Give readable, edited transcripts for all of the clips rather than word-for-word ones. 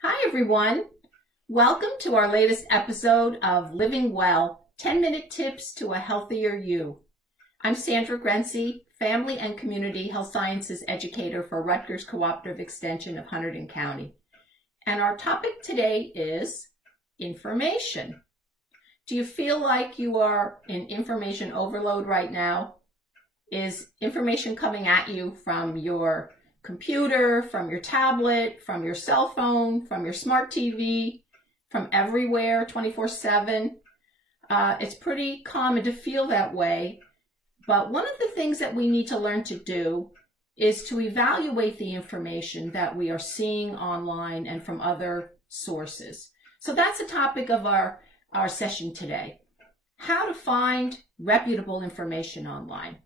Hi everyone. Welcome to our latest episode of Living Well, 10-minute tips to a healthier you. I'm Sandra Grenzi, Family and Community Health Sciences Educator for Rutgers Cooperative Extension of Hunterdon County. And our topic today is information. Do you feel like you are in information overload right now? Is information coming at you from your computer, from your tablet, from your cell phone, from your smart TV, from everywhere 24/7? It's pretty common to feel that way, but one of the things that we need to learn to do is to evaluate the information that we are seeing online and from other sources. So that's the topic of our session today. How to find reputable information online.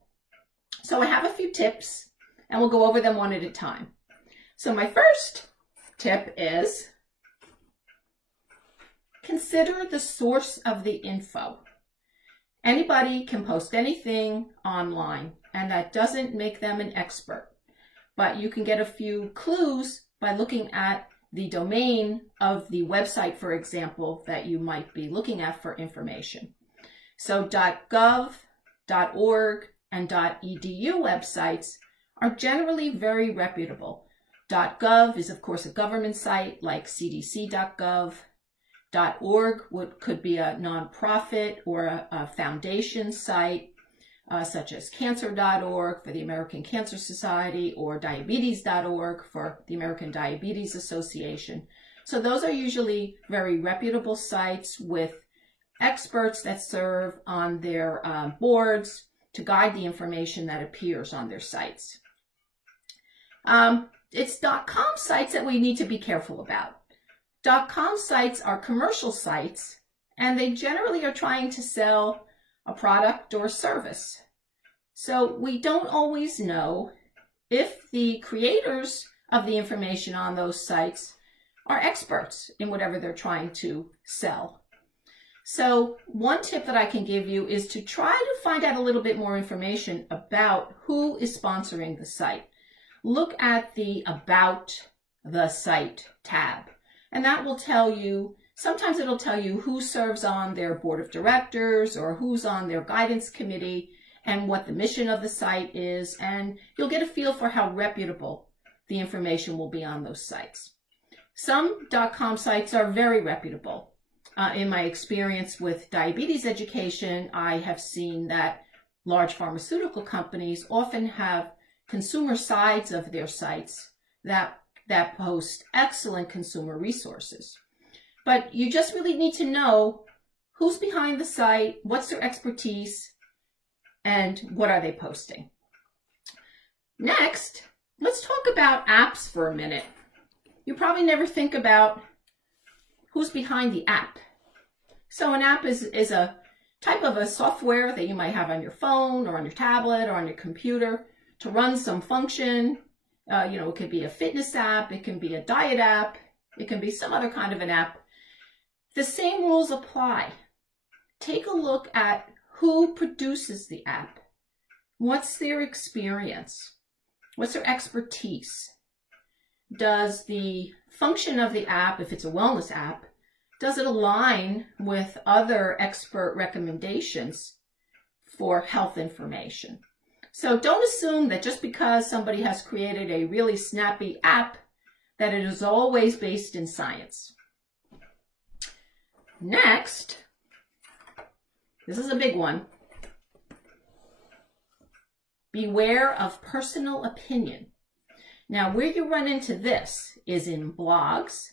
So I have a few tips and we'll go over them one at a time. So my first tip is consider the source of the info. Anybody can post anything online, and that doesn't make them an expert. But you can get a few clues by looking at the domain of the website, for example, that you might be looking at for information. So .gov, .org, and .edu websites are generally very reputable. .gov is, of course, a government site like cdc.gov. .org could be a nonprofit or a foundation site, such as cancer.org for the American Cancer Society or diabetes.org for the American Diabetes Association. So those are usually very reputable sites with experts that serve on their boards to guide the information that appears on their sites. It's .com sites that we need to be careful about. .com sites are commercial sites, and they generally are trying to sell a product or service. So we don't always know if the creators of the information on those sites are experts in whatever they're trying to sell. So one tip that I can give you is to try to find out a little bit more information about who is sponsoring the site. Look at the About the Site tab, and that will tell you, sometimes it'll tell you who serves on their board of directors or who's on their guidance committee and what the mission of the site is, and you'll get a feel for how reputable the information will be on those sites. Some .com sites are very reputable. In my experience with diabetes education, I have seen that large pharmaceutical companies often have consumer sides of their sites that post excellent consumer resources. But you just really need to know who's behind the site, what's their expertise, and what are they posting. Next, let's talk about apps for a minute. You probably never think about who's behind the app. So an app is a type of a software that you might have on your phone or on your tablet or on your computer to run some function. It could be a fitness app, it can be a diet app, it can be some other kind of an app. The same rules apply. Take a look at who produces the app. What's their experience? What's their expertise? Does the function of the app, if it's a wellness app, does it align with other expert recommendations for health information? So don't assume that just because somebody has created a really snappy app that it is always based in science. Next, this is a big one. Beware of personal opinion. Now, where you run into this is in blogs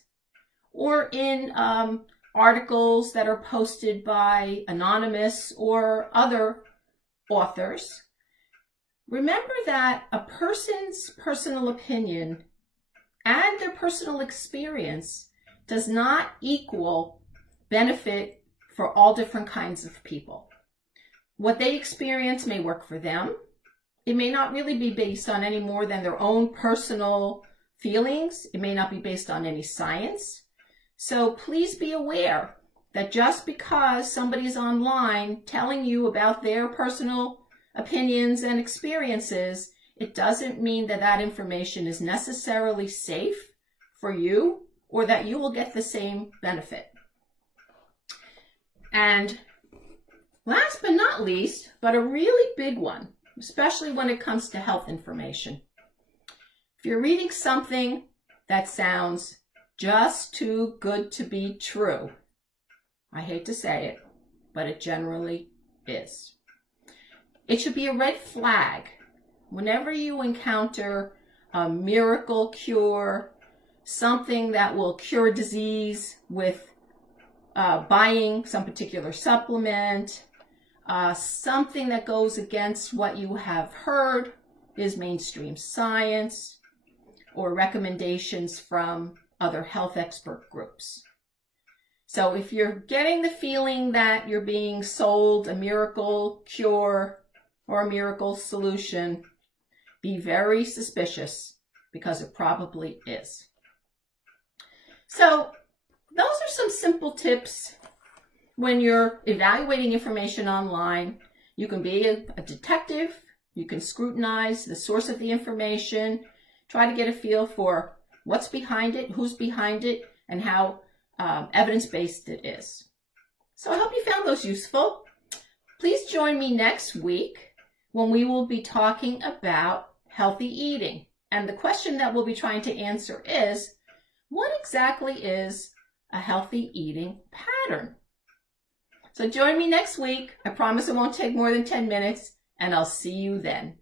or in articles that are posted by anonymous or other authors. Remember that a person's personal opinion and their personal experience does not equal benefit for all different kinds of people. What they experience may work for them. It may not really be based on any more than their own personal feelings. It may not be based on any science. So please be aware that just because somebody's online telling you about their personal opinions and experiences, it doesn't mean that that information is necessarily safe for you or that you will get the same benefit. And last but not least, but a really big one, especially when it comes to health information. If you're reading something that sounds just too good to be true, I hate to say it, but it generally is. It should be a red flag whenever you encounter a miracle cure, something that will cure disease with buying some particular supplement, something that goes against what you have heard is mainstream science, or recommendations from other health expert groups. So if you're getting the feeling that you're being sold a miracle cure or a miracle solution, be very suspicious, because it probably is. So those are some simple tips when you're evaluating information online. You can be a detective. You can scrutinize the source of the information, try to get a feel for what's behind it, who's behind it, and how evidence-based it is. So I hope you found those useful. Please join me next week when we will be talking about healthy eating. And the question that we'll be trying to answer is, what exactly is a healthy eating pattern? So join me next week. I promise it won't take more than 10 minutes, and I'll see you then.